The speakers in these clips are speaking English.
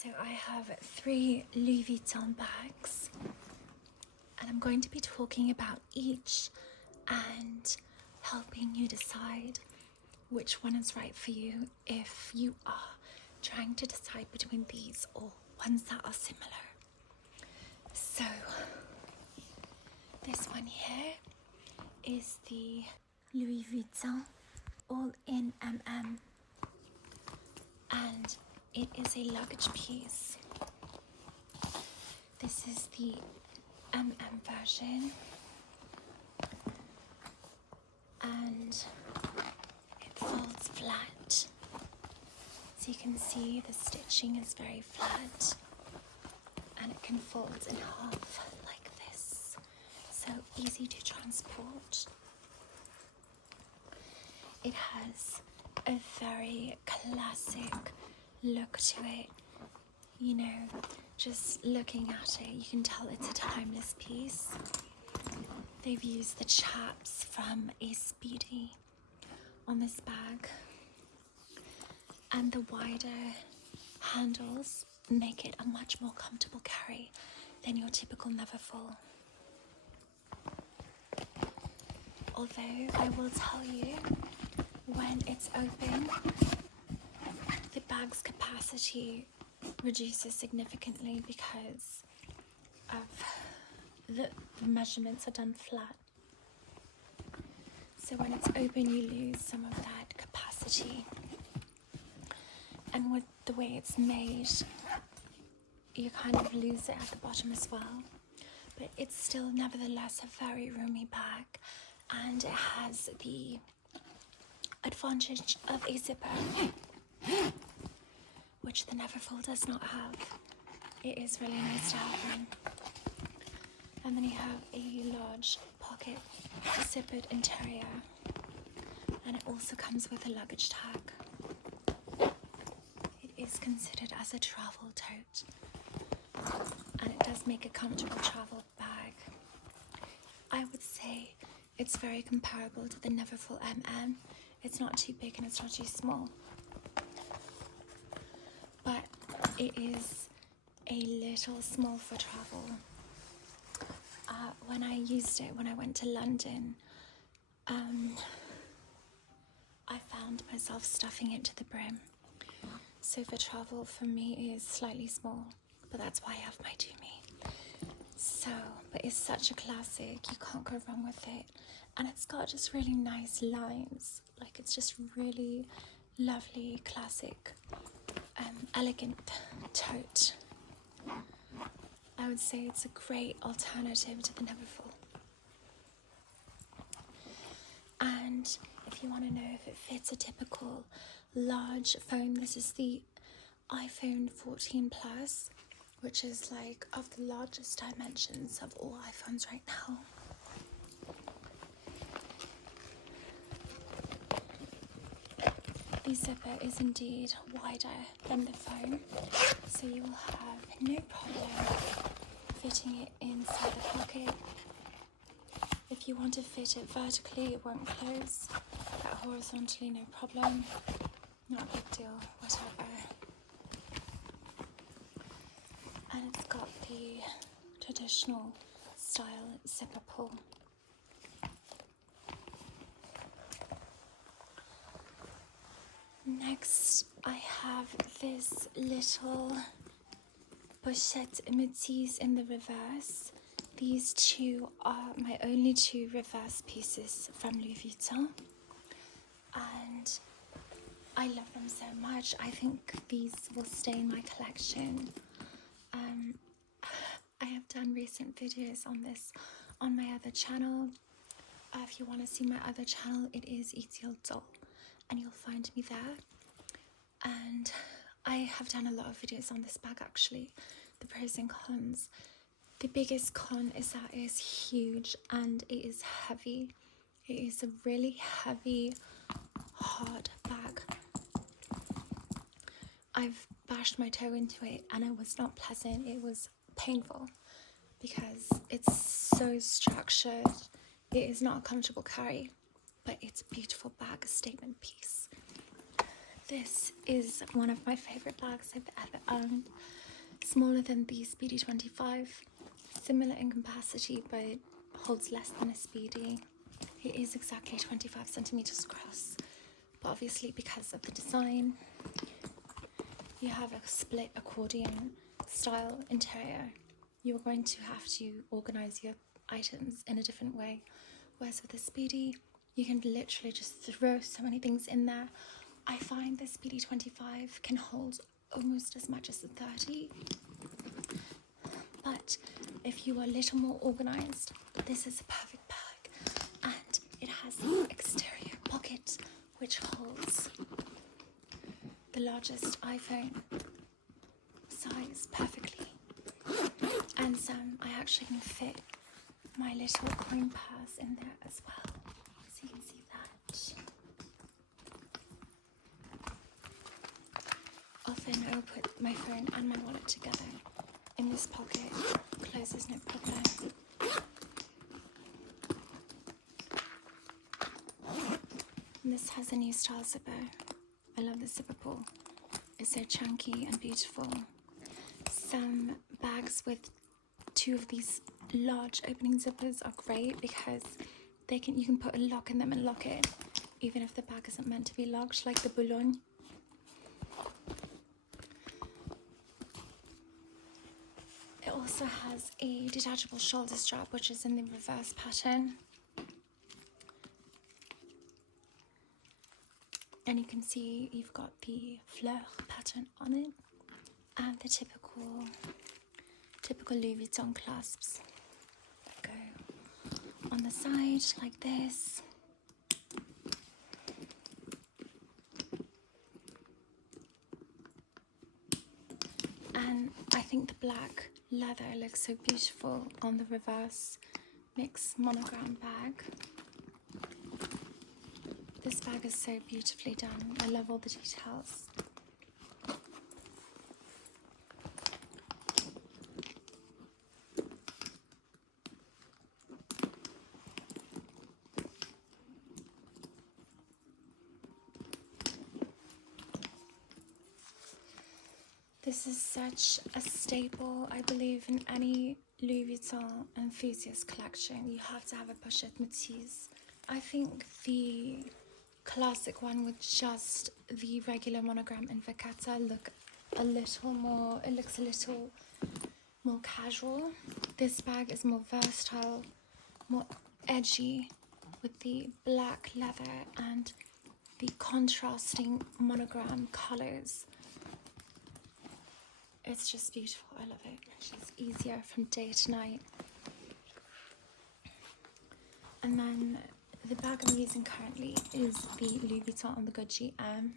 So I have 3 Louis Vuitton bags, and I'm going to be talking about each and helping you decide which one is right for you if you are trying to decide between these or ones that are similar. So this one here is the Louis Vuitton All in MM, and it is a luggage piece. This is the MM version, and it folds flat. So you can see the stitching is very flat, and it can fold in half like this. So easy to transport. It has a very classic look to it. You know, just looking at it, you can tell it's a timeless piece. They've used the chaps from a Speedy on this bag, and the wider handles make it a much more comfortable carry than your typical Neverfull. Although I will tell you, when it's open, the bag's capacity reduces significantly because of the measurements are done flat. So when it's open, you lose some of that capacity. And with the way it's made, you kind of lose it at the bottom as well. But it's still nevertheless a very roomy bag, and it has the advantage of a zipper, which the Neverfull does not have. It is really nice to have one. And then you have a large pocket zippered interior, and it also comes with a luggage tag. It is considered as a travel tote, and it does make a comfortable travel bag. I would say it's very comparable to the Neverfull MM. It's not too big and it's not too small, but it is a little small for travel. When I used it when I went to London, I found myself stuffing it to the brim. So for travel, for me, is slightly small, but that's why I have my Doomy. So, but it's such a classic, you can't go wrong with it. And it's got just really nice lines. Like, it's just really lovely, classic, elegant tote. I would say it's a great alternative to the Neverfull. And if you want to know if it fits a typical large phone, this is the iPhone 14 Plus, which is like of the largest dimensions of all iPhones right now. The zipper is indeed wider than the phone, so you will have no problem fitting it inside the pocket. If you want to fit it vertically, it won't close, but horizontally, no problem. Not a big deal, whatever. And it's got the traditional style zipper pull. Next, I have this little Pochette Metis in the reverse. These two are my only 2 reverse pieces from Louis Vuitton, and I love them so much. I think these will stay in my collection. I have done recent videos on this on my other channel. If you want to see my other channel, it is ETL Doll, and you'll find me there. And I have done a lot of videos on this bag, actually, the pros and cons. The biggest con is that it is huge and it is heavy. It is a really heavy, hard bag. I've bashed my toe into it and it was not pleasant. It was painful because it's so structured. It is not a comfortable carry, but it's a beautiful bag, a statement piece. This is one of my favorite bags I've ever owned. Smaller than the Speedy 25, similar in capacity but holds less than a Speedy. It is exactly 25 centimeters across, but obviously because of the design, you have a split accordion style interior. You're going to have to organize your items in a different way, whereas with the Speedy, you can literally just throw so many things in there. I find the Speedy 25 can hold almost as much as the 30, but if you are a little more organized, this is a perfect bag. And it has an exterior pocket which holds the largest iPhone size perfectly, and I actually can fit my little coin purse in there as well, so you can see that. Often I'll put my phone and my wallet together in this pocket. Closes no problem. And this has a new style zipper. I love the zipper pull. It's so chunky and beautiful. Some bags with two of these large opening zippers are great because you can put a lock in them and lock it, even if the bag isn't meant to be locked, like the Boulogne. It also has a detachable shoulder strap, which is in the reverse pattern. And you can see you've got the fleur pattern on it and the typical Louis Vuitton clasps that go on the side like this. And I think the black leather looks so beautiful on the reverse mix monogram bag. This bag is so beautifully done. I love all the details. This is such a staple, I believe, in any Louis Vuitton enthusiast collection. You have to have a Pochette Metis. I think the classic one with just the regular monogram and vacata looks a little more casual. This bag is more versatile, more edgy, with the black leather and the contrasting monogram colors. It's just beautiful. I love it. It's just easier from day to night. And then the bag I'm using currently is the Louis Vuitton OnTheGo MM.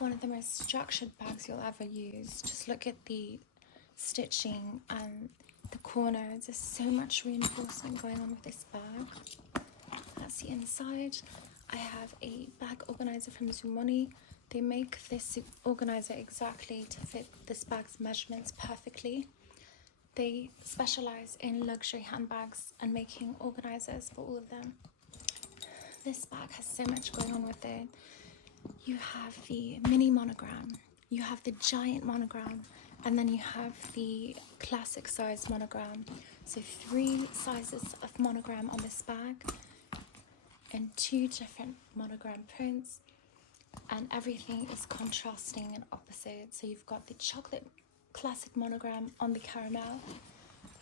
One of the most structured bags you'll ever use. Just look at the stitching and the corners. There's so much reinforcement going on with this bag. That's the inside. I have a bag organizer from Zoomoni. They make this organizer exactly to fit this bag's measurements perfectly. They specialize in luxury handbags and making organizers for all of them. This bag has so much going on with it. You have the mini monogram, you have the giant monogram, and then you have the classic size monogram. So 3 sizes of monogram on this bag and 2 different monogram prints. And everything is contrasting and opposite. So you've got the chocolate classic monogram on the caramel,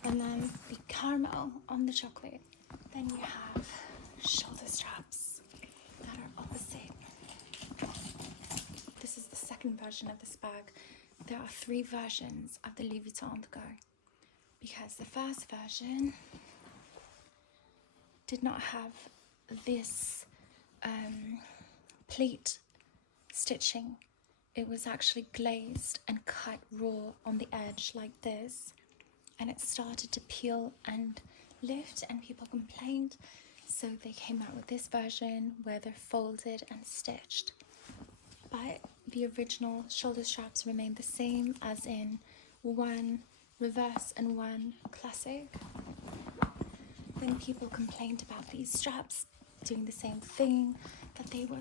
and then the caramel on the chocolate. Then you have shoulder straps that are opposite. This is the second version of this bag. There are 3 versions of the Louis Vuitton OnTheGo, because the first version did not have this pleat stitching. It was actually glazed and cut raw on the edge like this, and it started to peel and lift, and people complained, so they came out with this version where they're folded and stitched. But the original shoulder straps remain the same, as in 1 reverse and 1 classic. Then people complained about these straps doing the same thing, that they were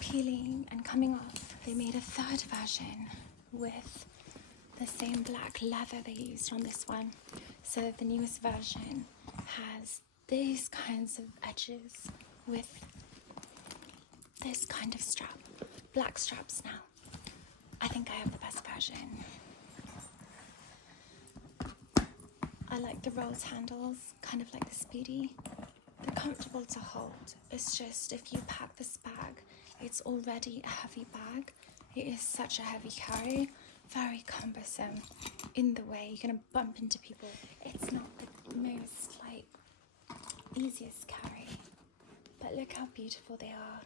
peeling and coming off. They made a third version with the same black leather they used on this one. So the newest version has these kinds of edges with this kind of strap, black straps now. I think I have the best version. I like the rolled handles, kind of like the Speedy. They're comfortable to hold. It's just if you pack this bag, it's already a heavy bag. It is such a heavy carry, very cumbersome in the way. You're gonna bump into people. It's not the most like easiest carry, but look how beautiful they are.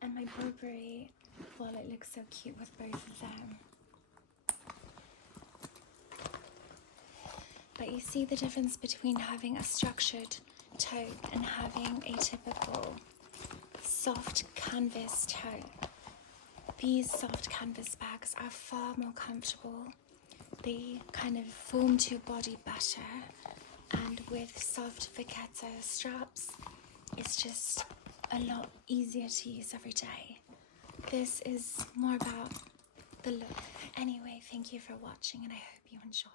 And my Burberry wallet looks so cute with both of them. But you see the difference between having a structured tote and having a typical soft canvas tote. These soft canvas bags are far more comfortable. They kind of form to your body better, and with soft vachetta straps, it's just a lot easier to use every day. This is more about the look. Anyway, thank you for watching and I hope you enjoy.